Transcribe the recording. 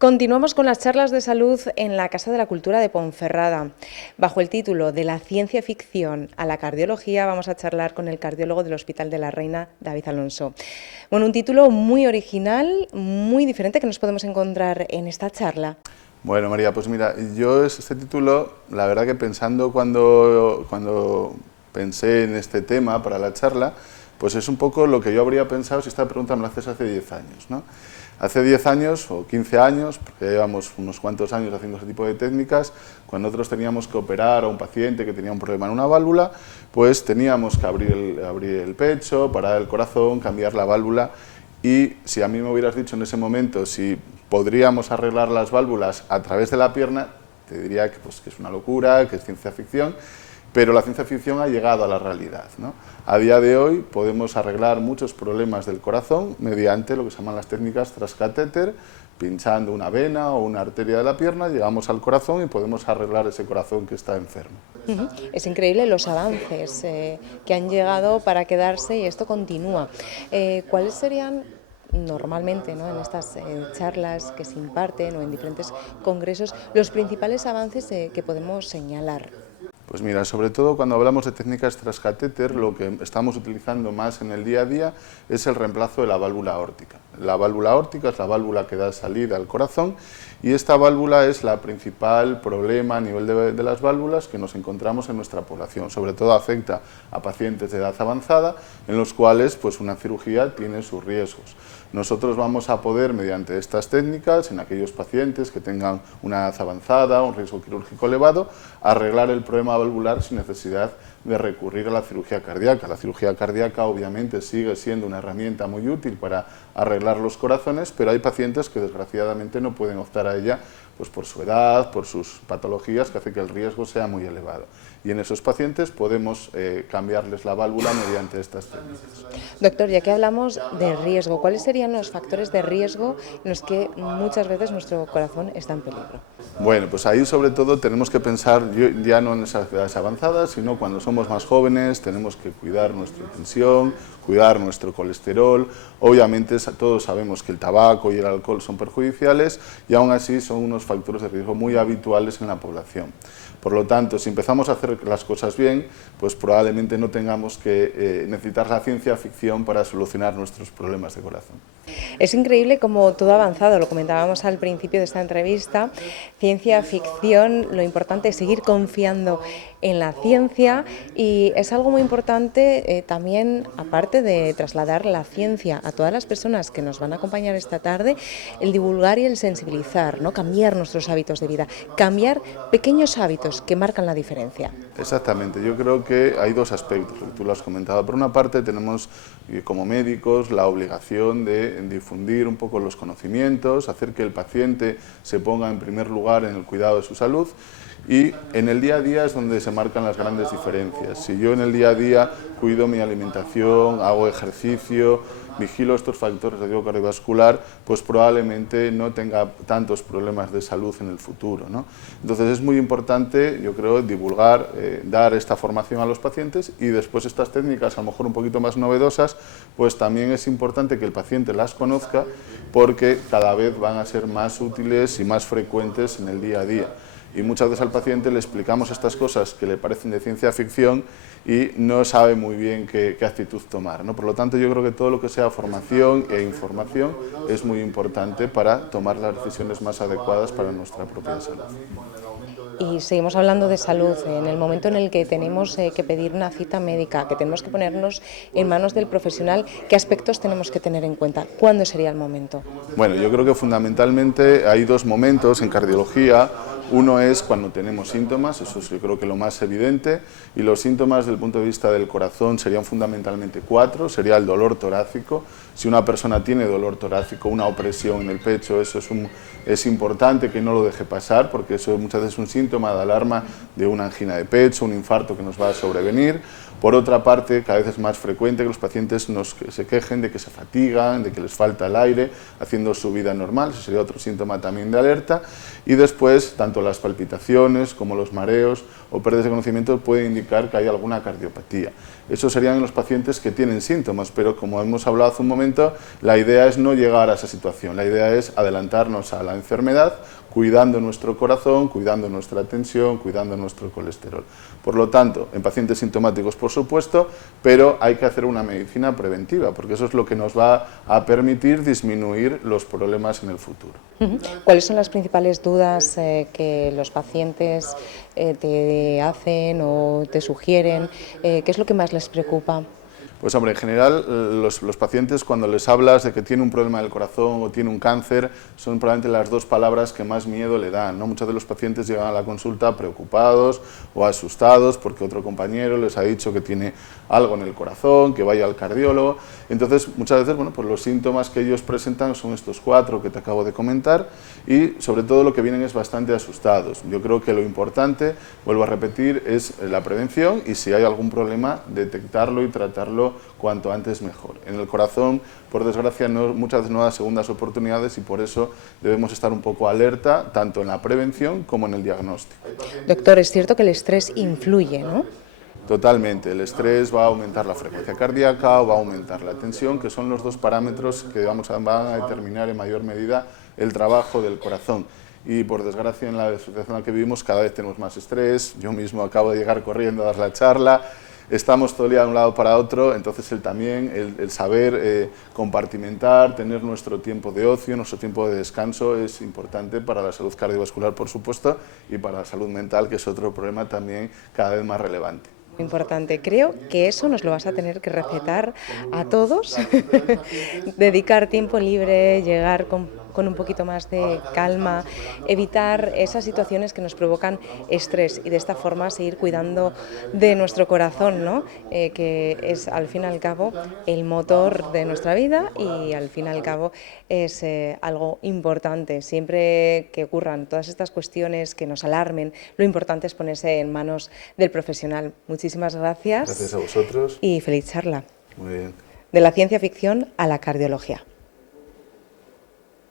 Continuamos con las charlas de salud en la Casa de la Cultura de Ponferrada. Bajo el título De la ciencia ficción a la cardiología, vamos a charlar con el cardiólogo del Hospital de la Reina, David Alonso. Bueno, un título muy original, muy diferente que nos podemos encontrar en esta charla. Bueno, María, pues mira, yo este título, la verdad que pensando cuando pensé en este tema para la charla, pues es un poco lo que yo habría pensado si esta pregunta me la haces hace 10 años, ¿no? Hace 10 años o 15 años, porque ya llevamos unos cuantos años haciendo este tipo de técnicas, cuando nosotros teníamos que operar a un paciente que tenía un problema en una válvula, pues teníamos que abrir el pecho, parar el corazón, cambiar la válvula, y si a mí me hubieras dicho en ese momento si podríamos arreglar las válvulas a través de la pierna, te diría que es una locura, que es ciencia ficción, pero la ciencia ficción ha llegado a la realidad, ¿no? A día de hoy podemos arreglar muchos problemas del corazón mediante lo que se llaman las técnicas transcatéter, pinchando una vena o una arteria de la pierna, llegamos al corazón y podemos arreglar ese corazón que está enfermo. Es increíble los avances que han llegado para quedarse y esto continúa. ¿Cuáles serían normalmente, ¿no?, en estas charlas que se imparten o en diferentes congresos, los principales avances que podemos señalar? Pues mira, sobre todo cuando hablamos de técnicas transcatéter, lo que estamos utilizando más en el día a día es el reemplazo de la válvula aórtica. La válvula aórtica es la válvula que da salida al corazón y esta válvula es la principal problema a nivel de las válvulas que nos encontramos en nuestra población. Sobre todo afecta a pacientes de edad avanzada en los cuales pues, una cirugía tiene sus riesgos. Nosotros vamos a poder, mediante estas técnicas, en aquellos pacientes que tengan una edad avanzada, un riesgo quirúrgico elevado, arreglar el problema valvular sin necesidad de recurrir a la cirugía cardíaca. La cirugía cardíaca obviamente sigue siendo una herramienta muy útil para arreglar los corazones, pero hay pacientes que desgraciadamente no pueden optar a ella pues por su edad, por sus patologías, que hace que el riesgo sea muy elevado. Y en esos pacientes podemos cambiarles la válvula mediante estas técnicas. Doctor, ya que hablamos de riesgo, ¿cuáles serían los factores de riesgo en los que muchas veces nuestro corazón está en peligro? Bueno, pues ahí sobre todo tenemos que pensar ya no en esas edades avanzadas, sino cuando somos más jóvenes tenemos que cuidar nuestra tensión, cuidar nuestro colesterol. Obviamente todos sabemos que el tabaco y el alcohol son perjudiciales y aún así son unos factores de riesgo muy habituales en la población. Por lo tanto, si empezamos a hacer las cosas bien, pues probablemente no tengamos que necesitar la ciencia ficción para solucionar nuestros problemas de corazón. Es increíble cómo todo ha avanzado, lo comentábamos al principio de esta entrevista, ciencia ficción, lo importante es seguir confiando en la ciencia y es algo muy importante también, aparte de trasladar la ciencia a todas las personas que nos van a acompañar esta tarde, el divulgar y el sensibilizar, ¿no?, cambiar nuestros hábitos de vida, cambiar pequeños hábitos que marcan la diferencia. Exactamente, yo creo que hay dos aspectos, lo que tú lo has comentado. Por una parte tenemos como médicos la obligación de difundir un poco los conocimientos, hacer que el paciente se ponga en primer lugar en el cuidado de su salud y en el día a día es donde se marcan las grandes diferencias. Si yo en el día a día cuido mi alimentación, hago ejercicio, vigilo estos factores de riesgo cardiovascular, pues probablemente no tenga tantos problemas de salud en el futuro, ¿no? Entonces es muy importante, yo creo, divulgar, dar esta formación a los pacientes y después estas técnicas, a lo mejor un poquito más novedosas, pues también es importante que el paciente las conozca porque cada vez van a ser más útiles y más frecuentes en el día a día. Y muchas veces al paciente le explicamos estas cosas que le parecen de ciencia ficción y no sabe muy bien qué actitud tomar, ¿no? Por lo tanto, yo creo que todo lo que sea formación e información es muy importante para tomar las decisiones más adecuadas para nuestra propia salud. Y seguimos hablando de salud, en el momento en el que tenemos que pedir una cita médica, que tenemos que ponernos en manos del profesional, ¿qué aspectos tenemos que tener en cuenta? ¿Cuándo sería el momento? Bueno, yo creo que fundamentalmente hay dos momentos en cardiología. Uno es cuando tenemos síntomas, eso es yo creo que lo más evidente, y los síntomas desde el punto de vista del corazón serían fundamentalmente 4, sería el dolor torácico. Si una persona tiene dolor torácico, una opresión en el pecho, eso es importante que no lo deje pasar, porque eso muchas veces es un síntoma de alarma de una angina de pecho, un infarto que nos va a sobrevenir. Por otra parte, cada vez es más frecuente que los pacientes se quejen de que se fatigan, de que les falta el aire, haciendo su vida normal, ese sería otro síntoma también de alerta, y después, tanto las palpitaciones como los mareos o pérdidas de conocimiento pueden indicar que hay alguna cardiopatía. Eso serían en los pacientes que tienen síntomas, pero como hemos hablado hace un momento, la idea es no llegar a esa situación, la idea es adelantarnos a la enfermedad, cuidando nuestro corazón, cuidando nuestra tensión, cuidando nuestro colesterol. Por lo tanto, en pacientes sintomáticos, por supuesto, pero hay que hacer una medicina preventiva, porque eso es lo que nos va a permitir disminuir los problemas en el futuro. ¿Cuáles son las principales dudas que los pacientes te hacen o te sugieren? ¿Qué es lo que más les preocupa? Pues hombre, en general los pacientes cuando les hablas de que tiene un problema del corazón o tiene un cáncer son probablemente las dos palabras que más miedo le dan, ¿no? Muchos de los pacientes llegan a la consulta preocupados o asustados porque otro compañero les ha dicho que tiene algo en el corazón, que vaya al cardiólogo. Entonces muchas veces pues los síntomas que ellos presentan son estos 4 que te acabo de comentar y sobre todo lo que vienen es bastante asustados. Yo creo que lo importante, vuelvo a repetir, es la prevención y si hay algún problema detectarlo y tratarlo cuanto antes mejor. En el corazón, por desgracia, muchas veces no da segundas oportunidades y por eso debemos estar un poco alerta, tanto en la prevención como en el diagnóstico. Doctor, es cierto que el estrés influye, ¿no? Totalmente, el estrés va a aumentar la frecuencia cardíaca o va a aumentar la tensión, que son los dos parámetros que van a determinar en mayor medida el trabajo del corazón. Y por desgracia en la situación en la que vivimos cada vez tenemos más estrés, yo mismo acabo de llegar corriendo a dar la charla, estamos todo el día de un lado para otro, entonces el saber compartimentar, tener nuestro tiempo de ocio, nuestro tiempo de descanso es importante para la salud cardiovascular, por supuesto, y para la salud mental, que es otro problema también cada vez más relevante. Importante. Creo que eso nos lo vas a tener que recetar a todos, dedicar tiempo libre, llegar con un poquito más de calma, evitar esas situaciones que nos provocan estrés y de esta forma seguir cuidando de nuestro corazón, ¿no? Que es al fin y al cabo el motor de nuestra vida y al fin y al cabo es algo importante. Siempre que ocurran todas estas cuestiones que nos alarmen, lo importante es ponerse en manos del profesional. Muchísimas gracias. Gracias a vosotros. Y feliz charla. Muy bien. De la ciencia ficción a la cardiología.